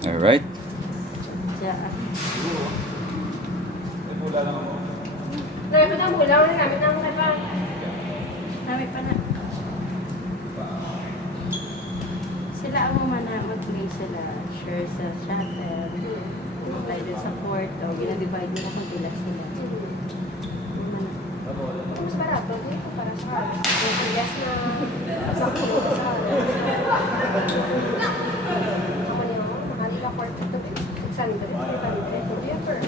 Alright. Dahil pa na mula, wala namin ang kaiba. Kami pa na. Sila ang mag-play sila. Share sa shuttle. Mag-play din sa port. O, ginadivide nila kung pila sila. Mas barato, dito para sa yung bigas na sakto sa ako niyo, makalila quarter to be 600, 500, forever.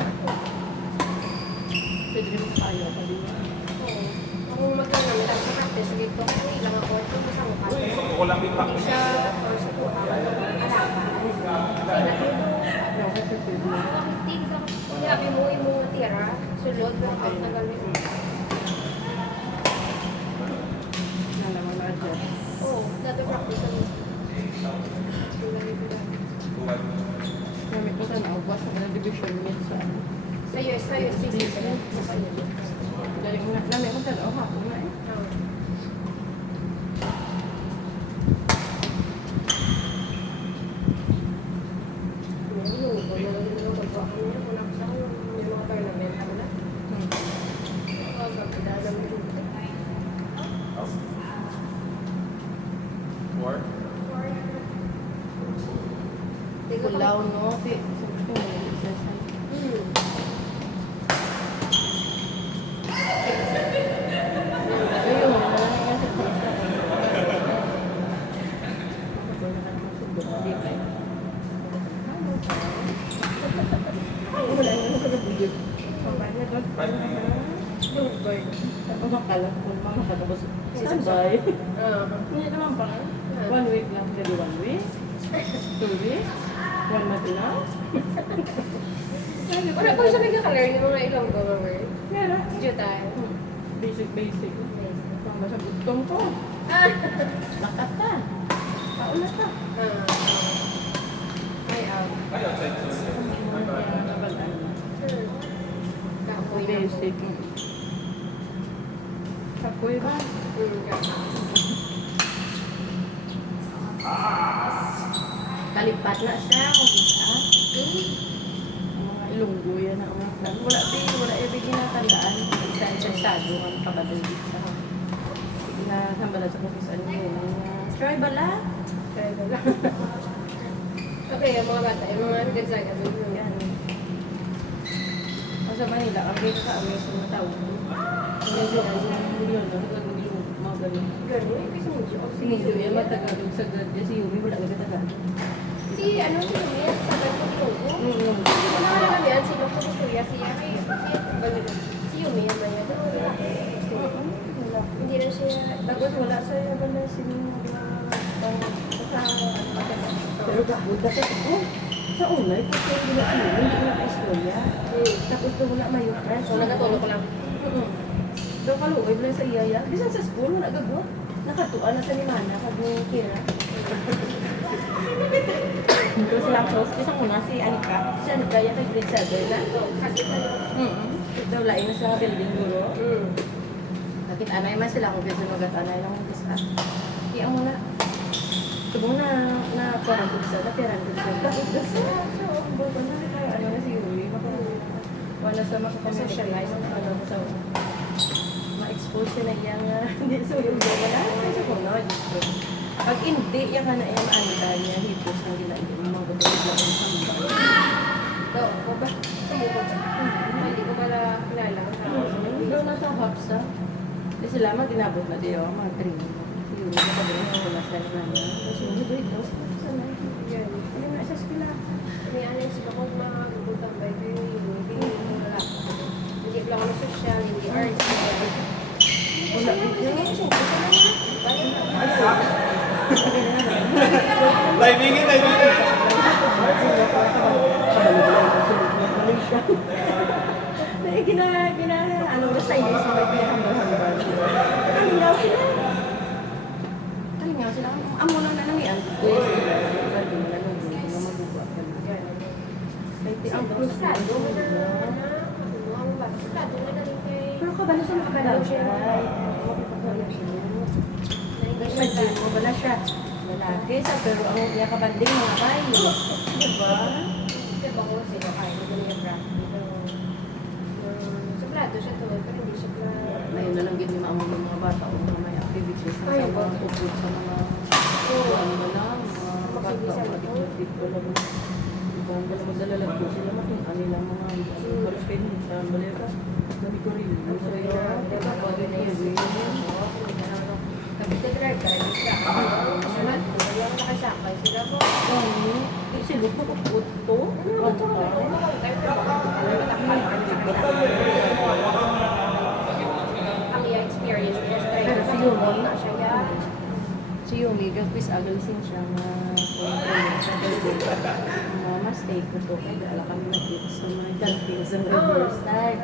Pwede rin tayo. Kung magkano namin tapos sa practice, dito kung ilang ako, ito masang mukha. Hindi siya, or sa tuwa, alaka. Kasi natulog, 15 ka, sinabi mo yung tira, sulod, workout na gawin mo. Oo, dati practice ano. Kami po sa naubas sa division meet sa Sa'yo, sisi sila. galing na namin ako tanaw hapon na eh. Pulaw no, sabay. Hindi naman pa. 1 week lang. Jadi 1 week. 2 weeks. 1 month lang. Wala pa siya nagka-color ng mga ilang gower. Meron. Jutay. Basic. Tama sa butong ko. Lakat ka. Paulat ka. Kapoy na po. Basic. Kapoy ba? Kalipat na siya. Mga ilunggo yan na umaklan. Wala ibig ginatandaan. Isa estado ang kabadalid sa sambala sa kukisan nyo. Try bala? Try bala. Okay, yung mga bata, yung mga Gonzaga, doon yan. Sa Manila, ang gaya ka amin sa mga tao. Yun, mga ganun. Ganun, kasi mo siya. Si Mizo, yan matagalog sa gadya. Si Yumi, wala ka tagalog. Si Yumi, sa Banco Pilogo. Wala ka naman yan, si Dr. Kuya, si Yumi, yan ba yan? Hindi rin siya. Tapos wala sa banda si pero kabuda sa ko. Sa una, kasi hindi na sila, hindi na ka-istorya. Tapos doon na may friends. So, nagatulog ko lang. Doon kaluoy lang sa iyaya. Bisan sa school, wala gagawin. Nakatuan na sa limana, kagong kira. Tapos lang, isang una si Anika. Si Anika, yung kay grade 7 na. Kasi tayo. Daw lain na sa building guro. Bakit anay man sila kung gusto mag-anay lang ang isa. Kaya mo na. Subong na parang gusto, napiran gusto. Bakit gusto? So, buto na kaya ano na si Yuri. Wala sa makapamilialize ano sa ma-expose sila yung hindi so yung wala sa kuno. Pag hindi, yung ka na yung maanda niya, hipos na ginagawa yung mga buto lang ang sambal. Do, ko ba? Hindi ko pala kilala. Doon na sa Hapsa. Kasi sila mag-inabot na diyo, mga training. Yun, nakabili na wala sa namin. Kasi yung grade 2, sana. Yan. Ano na sa sila? May ano sila kung makakagutang ba ito yung wala. Hindi lang ako social, hindi art. Wala. Livingin. Ano ba sa iyo sa may pinahambal-hambal? Kalingaw sila. Amo na lang yan. Ang frustrado. Pero ka ba na sa makakalaw siya? Imagine mo ba na siya? Wala. Kesa pero ang iya kabanding mga kayo. Diba? Diba ko sila kaya ko yung brand dito. Suplado siya to, pero hindi siya Ayun na lang gini maamong ng mga bata o mga may activities na sa mga tupod sa mga ano na lang, mga bata o matipid ko lang. Diba? Magdala lang po sila makita nilang mga halos kayo sa Balera. Dami ko rin. Ang sayo. Diba ko yun na yun. Kapit-drive ka, hindi ka. Naman, yung nakasakay sila po. Sila po to? Ang i-experience niya sa Pero si Yumi, na siya yan. si Yumi, gagpis agalsin siya nga sa mistake ko to. Kaya ala kami nakita sa mga camping sa Riverside.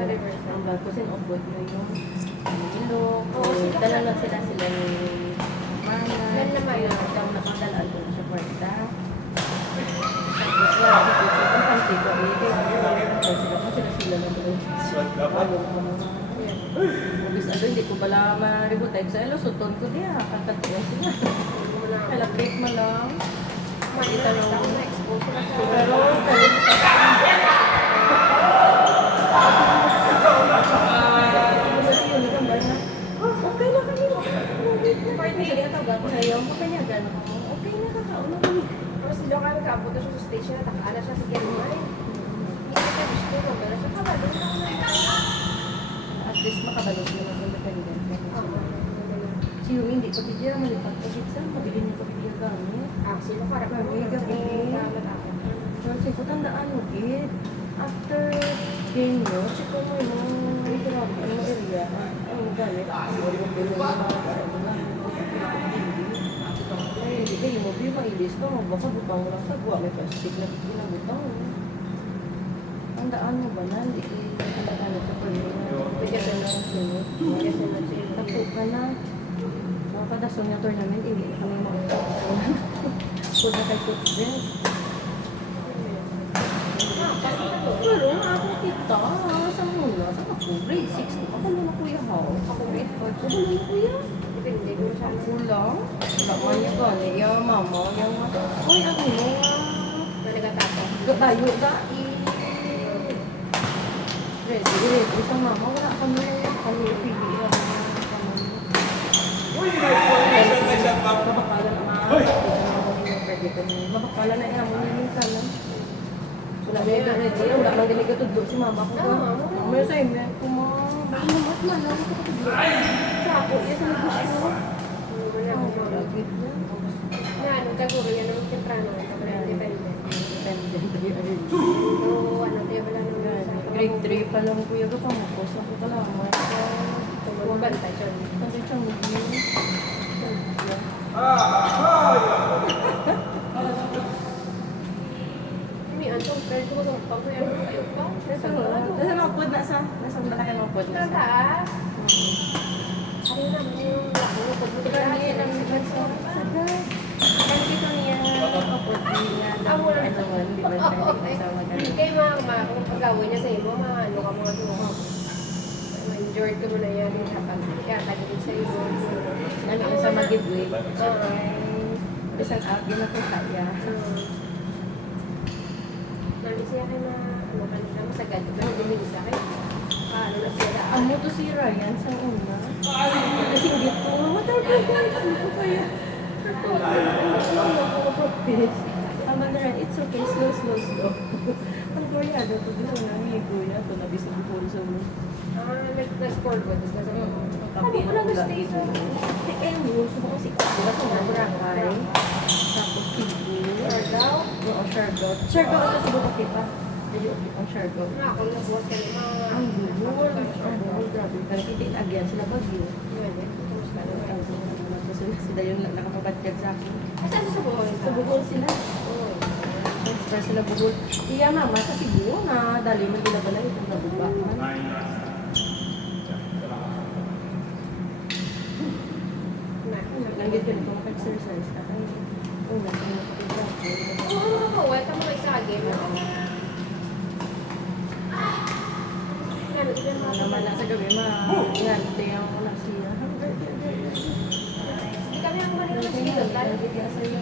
Ang bago sinobot na yung ilog. Dala lang sila ni Mana. Yan naman yun. Ang nakadalaan ko na siya kwarta. Tapos lang, ang panty ko, sila lang doon. Mabis ano, hindi ko pala maributay sa ilo, suton ko diya, kakatuwa sila. Kalapit mo lang. Manila lang ako na-expose na siya. Pero, okay na kami. Sige, tawag ko sa'yo. Makanyagan ako. Okay na, kakauna kami. Pero sila ka nagkaabot na siya sa station na takaala siya sa Germany. Hindi ka gusto mo, pero siya kabalo na At least makabalos naman ng independent. Si Yumi, hindi ko bigyan. Malipat ko dito. Mabigyan niya ko bigyan gamit. sino ka rin Mami, gabi. Kasi ko tandaan mo, kid. After game nyo, check ko mo yung area. Ang gamit. Ay, hindi kayo mo, yung mailis ko. Baka butang mo lang sa buwa. May plastic na pinabutang. Tandaan mo ba na? Hindi kayo tandaan ito pa rin. Bigyan ka na ng sunod. Bigyan ka na sunod. Tapo ka na. Mga kadason niya tournament, hindi kami makakasal. Kung na kay Coach Jess. Pero nga ako kita, sa muna, sa ako, grade 6 ko. Ako na kuya ha. Ako grade 5 ko. Ako na kuya. Depende kung siya. Ako lang. Baka niya gani, yung mama, yung mama. Uy, ako mo nga. Nagatapo. Gabayo ka, ready. Isang mama, wala kami pili lang. Mabakala na mabakala na yan, minsan lang. Wala na yung ready, wala nang galing katudlo si mama ko ba? May assignment ko mo, bakit naman malang ko katudlo? Sa ako, yes, ang gusto. Ano, kaguro yan ang temprano. Depende. So, ano, tayo wala naman sa Grade 3 pa lang kuya ko, pamukos ako ka lang. bantay siya. Pantay siya mo Ini antong pero ko ng pagkuya mo kayo pa. Nasa mga pod na sa? Nasa malaki mga pod na sa? Taas. Ano na mo yung lako ko buti ka Hindi lang si Banso. Sagay. Ang dito niya, kapod niya. Amo lang. Ito mo, hindi ba tayo sa mga Kay mama, kung pagawin niya sa iyo, mga ano ka mga tuwa. Enjoy ko na yan. Kaya tagilid sa iyo. Ano yung sa mag-giveaway? Isang app, yun ako kaya. Nani siya kay mga ano kanina mo sa ganito. Pero hindi sa akin. Paano na sila? Ang mo to si Ryan sa una. Kasi hindi ko, waterproof ko. Ano ko kaya? Ang mandaran, it's okay, slow. Ang koreano, ito gusto na higo niya. Ito, nabisag ko sa mo. Nag-score ko. Tapos nasa Kapi na ko lagi ko. Eh, rules mo kasi ako sa mga Boracay. Tapos Cebu. Siargao. Oo, Siargao. Siargao ito sa Bukati pa. Ayun, ang Siargao. Ako yung buwas ka ng mga... Ang buhol. Ang buhol, grabe. Pero hindi agyan sila Bagyo. Sila yung nakapabadkad sa akin. Asan sa buhay Sa Bohol sila. Transfer sila Bohol. Iya mama, sa Cebu na dali mo nila ba na itong nabuba man. Nanggit ko nito mag-exercise ka. Ay, una, Oo, mga kawet. Ang mga isa game. naman na sa gabi, ma-ngante ako na siya. Hindi kami ang manila Nanggit siya. niya sa iyo.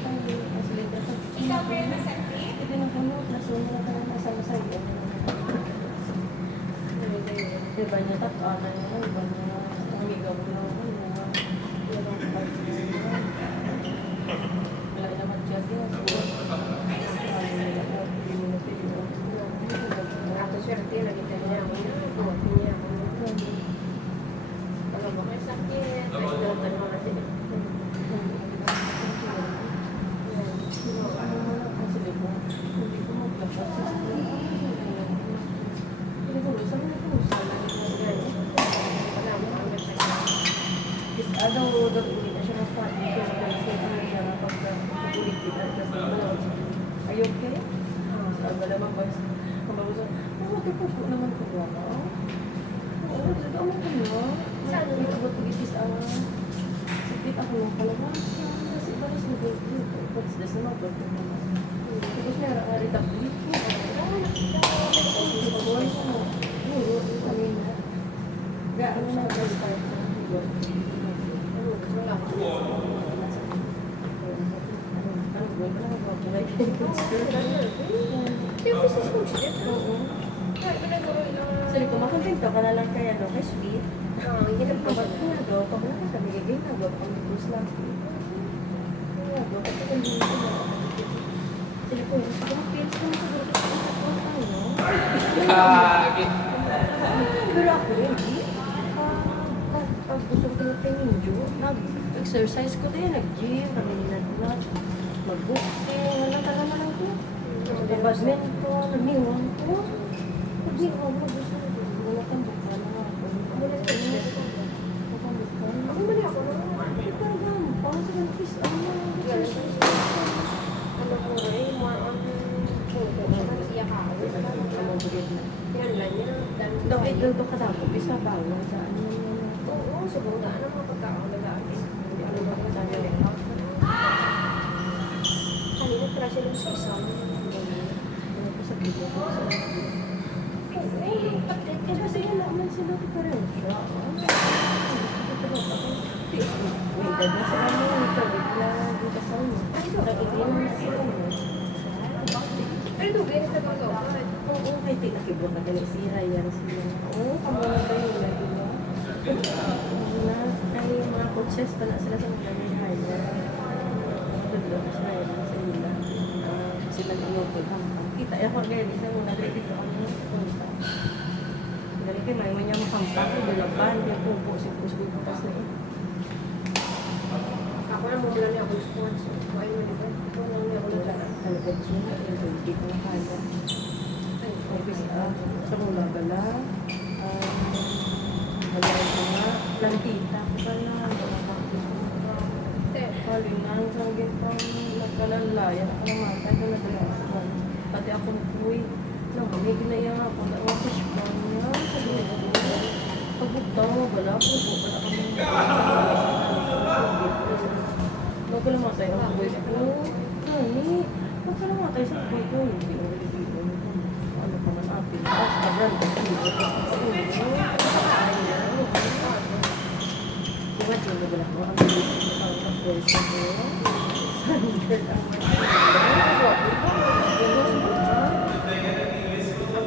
Hindi na kamo, nasunod na kaya nasa masaya. Diba niya takana niya, iba niya, umigaw na ako niya. Wala naman siya din. Ako swerte, nakita niya ako na. Buhat niya ako na. Pag ako may sakit, ay sinunod mo kasi. Hindi ko maglabas. Hindi ko saan mo ko daw ulit na siya magpapit kaya nagkakasya niya na pagka-ulit kita kasi malawag siya. Are you okay? Saan ba naman ba? Kumbaga sa, matutupo naman ko ba? Oo, dito mo ko na. Saan mo ito ba ito-isis ang sakit ako ng kalabasa? Kasi iba na siya dito. What's this naman? Tapos may retablit ko. Pag-uwan siya mo. Ano na? Gaano na start ko? Yung business coach din? Ay, pinaguro yung... Sabi ko, makakinto ka na lang kaya no, kay sweet. Hindi na pa Pag nagawa, pag wala kami gagawin, nagawa pa kami cruise lang. Nagawa pa kami dito na. Sabi ko, pag-pills ko na siguro kasi ito tayo. Gagi. Pero ako, hindi. Pag gusto ko ng peninjo, nag-exercise ko tayo, nag-gym, kami nag-lunch, mag-boxing, wala talaga na lang ko. Badminton, namiwan ko. Namiwan ko, gusto ko. Wala kang buka na nga ako. Wala kang buka. Ako mali ako na. Ito gampang, sa kiss, ano. Ano ko eh, more on photo. Siya ka. Ano, bugid na. Pinanlan niya. Dapat ito ka dapat, bisa bangon sa ano. Oo, siguro na. Ano mga pagkaon na dati? Hindi ano ba ang dami ng out? Kanina tira sila sa isang. Ano ko sa video ko. Kasi yun naman sila ko pa rin siya. Wait, na sa ano yung tawid na dito sa ano. Nag-iin na sila mo. Pero dugay na sa pagkaon. Oo, kahit nakibot na ganit si Ryan sila. Oo, kamuna ba yung lagi mo? Na, ay mga coaches pa na sila sa mga ni Ryan. Tudlo na siya yun sa nila. Sila nag-inog hampang. Kita, ako ganyan, isa muna dito ako nung punta. Dali kayo, may niya makampang, dulaban, yung pupo, sipus-pupo, pas na eh. Ako na mumula niya ako sports. Kuhain mo dito. Ito na niya ako naglaan. Talaga siya, yung dito na kaya. Office sa mula bala. Wala ko nga, lantita ko pala, wala ka Kalingan, sa gintang nagkalalaya, nakalamata, ito na dalasan. Pati ako nagpuwi. May ginayang ako, na fish pan niya, sabi niya ko. Pagbuktaw mo, wala po, wala kami. Magkalamatay ang buhay ko. Honey, magkalamatay sa buhay ko. Hindi ko naliligo. Ano pa man atin? Agad, diba, dyan na wala ko. Ang bilis ko ang voice ko. Sandal ang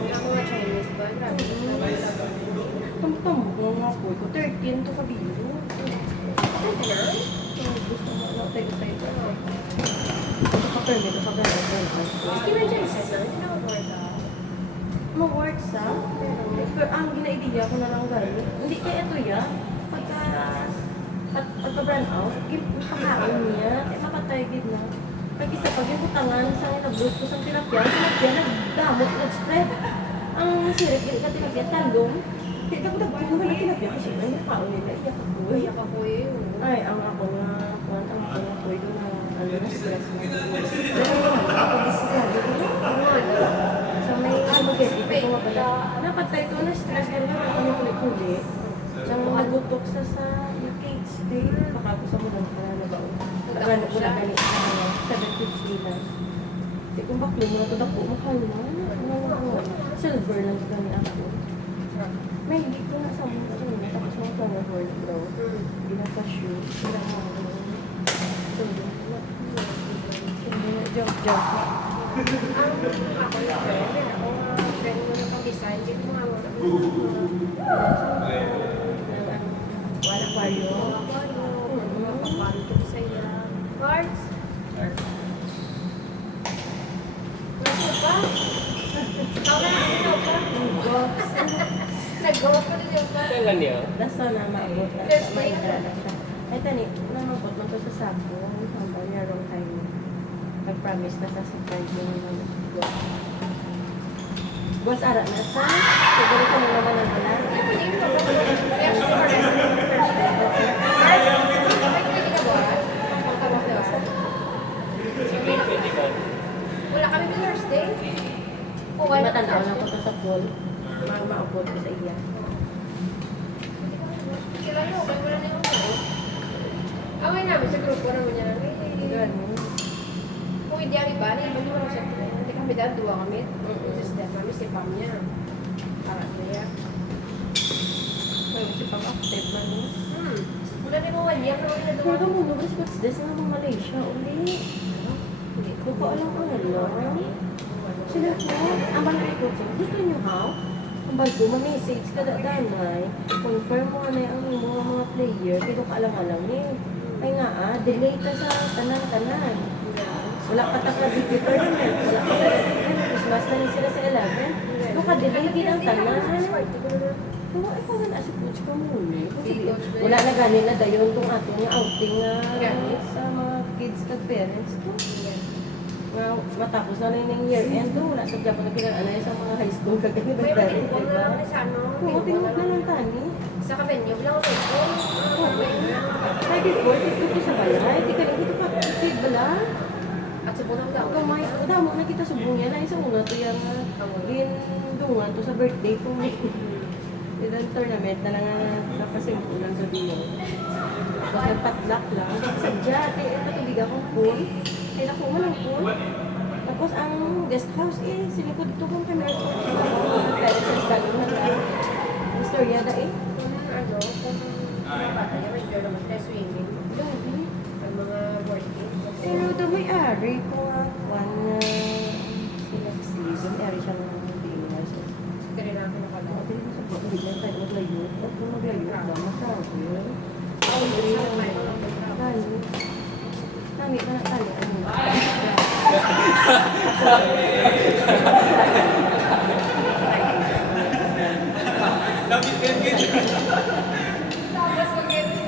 Ako nga Chinese ba? Grabe. Tambok nga po. 13 to kabilo. Pwede na? Gusto mo na tayo-tayo. Ito ka permit, ito ka permit. Hindi man dyan set lang. Hindi na ako work Ma-work sa? Pero ang gina-idea ko na lang gano'n. Hindi kaya ito ya. Pagka-brand out, pakain niya. Eh, mapatay gid na. Pag isa pag yung utangan sa nag-boost ko sa tilapia, nagdamot, nag-spread. Ang sirip, yung tilapia, talong. Kaya nagbuhay na tilapia kasi ay nakaon nila. Iyak ako. Iyak ako eh. Ay, ang ako nga koy doon na ano na stress mo. Pero ako bisigado ko. So may ano ito ko nga pala. Napatay ko na stress ko na ako yung kulit-kulit. So magutok sa UK state. Pakagusto mo lang para na ba? Nagano ko na ganit sa 750 lang. Di kung baklo mo na ito dako, mahal na. Silver lang gani ako. May hindi ko na sa mga rin. Tapos mga flower horn daw. Ginapa shoe. Ginapa shoe. So, Jump. Ang ako yung friend, ako nga friend mo na pag-design, dito mga mo na Wala pa yun. mga papanto sa iya. Cards? Nasa pa? Ikaw na, ikaw pa? Nag-go pa din yung pa. Kailan yun? Basta na maabot na Thursday. maigala siya. Ay, tani, namabot mo to sa sako. Hambal niya wrong time. Nag-promise na sa surprise mo naman. Boss, ara na sa. Siguro ka na naman ang alam. Sige, pwede ka. Wala kami sa Thursday. O, Hindi matanaw na ko to sa pool. Maabot ko sa iya. Sila yun, kaya wala na yung ako. Away namin sa grupo naman niya. Ganun. Kung hindi ang iba, hindi mo lang siya. Hindi kami dahil dua kami. Si Steph kami, si Pam niya. Para niya. Sabi si Pang active man mo. Wala na yung 1 year na ulit na Kung duwa. mo, what's this nga mga Malaysia uli? Kung ko alam ang alam. Sila ko, ang balik ko, gusto niyo how? Ang bago, ma-message ka danay, confirm mo na ang mga player, pero ka alam eh. Ay nga delay ka sa tanan-tanan. Wala ka ta ka-video tournament, wala ka ka Christmas na rin sila sa 11. Doon ka delay din ang tanan. Kung ikaw na si coach ka muna. Wala na ganin na dayon itong ating nga outing sa mga kids kag parents to. Matapos na rin yung year end to, wala sa Japan na pinag-alay sa mga high school kag ganito May parents, matingkong na diba? lang sa ano. Oo, tingog na lang tani. Sa kabenyo, lang ako ito. Ay, before, tigto sa balay, di ka rin dito pa, tig bala. At sa bunang daw. Ikaw may, damo na kita subong yan, ay sa una to yung gindungan to sa birthday ko. Ilang tournament na lang nakasimpulan sa diyo. Tapos nagpatlak lang. Sadya, natubig akong pool. Kaya ko man ang pool. Tapos ang guest house silikod dito kong camera ko. Pero sa stagong na lang. Istorya da Ano, kung mga bata niya, may joy naman tayo swimming. Grabe. Ang mga working. Pero daw may ari ko nga. One season, ari siya ng dinner. So, Kaya na ako nakalaw. hindi mo sa po, hindi na tayo maglayo. At kung maglayo ba, masabi yun. Ako yung sa may mga Tani. Tani ka na tani. Ano?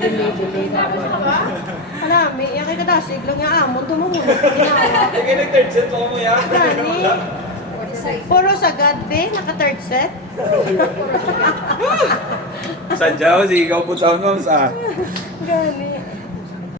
Bili-bili na. Tapos ka ba? Alami, yan kay kadasig lang yung amon. Tumumulog sa ginawa. Sige, nag-third set ko mo yan. Tani. Puro sagad, be. Naka-third set. Sadya ko, sige, ikaw po sa ma'am sa. Gani.